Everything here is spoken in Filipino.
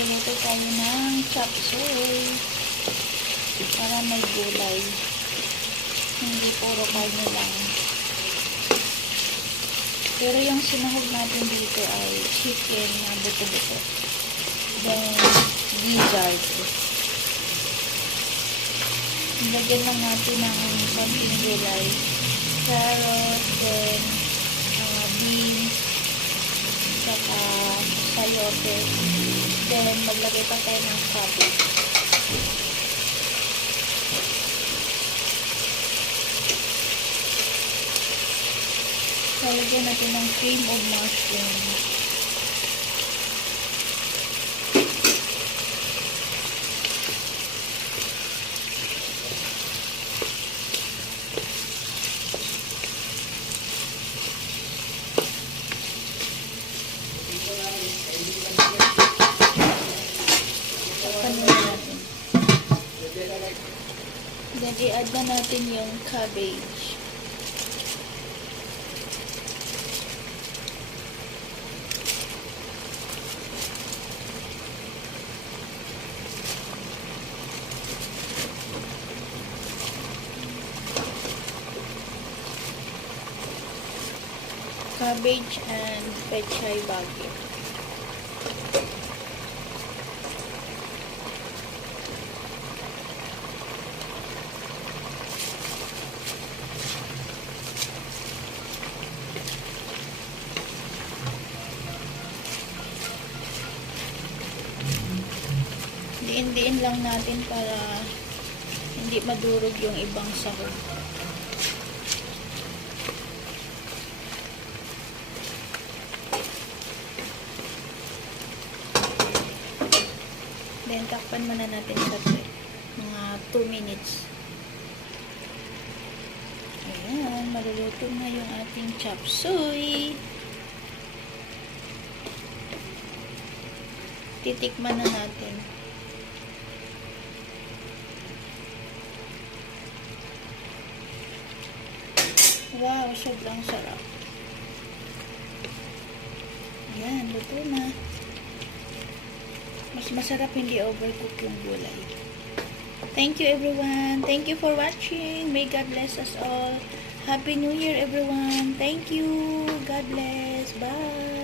magluluto tayo ng chop suey para may gulay, hindi puro karne lang. Pero yung sinahog natin dito ay chicken na buto-buto, then gizzard. Lagyan lang natin ng konting gulay, carrot, then beans, saka sayote, then maglagay pa tayo ng cabbage. Lalagyan natin ng cream of mushroom. Then, i-add na natin yung cabbage. Cabbage and pechay bagyo. Diin-diin lang natin para hindi madurog yung ibang sahog. Then, takpan muna natin sa mga 2 minutes. Ayan, maluluto na yung ating chop suey. Titikman na natin. Wow, sobrang sarap. Ayan, luto na. Mas masarap hindi overcook yung gulay. Thank you everyone. Thank you for watching. May God bless us all. Happy New Year everyone. Thank you. God bless. Bye.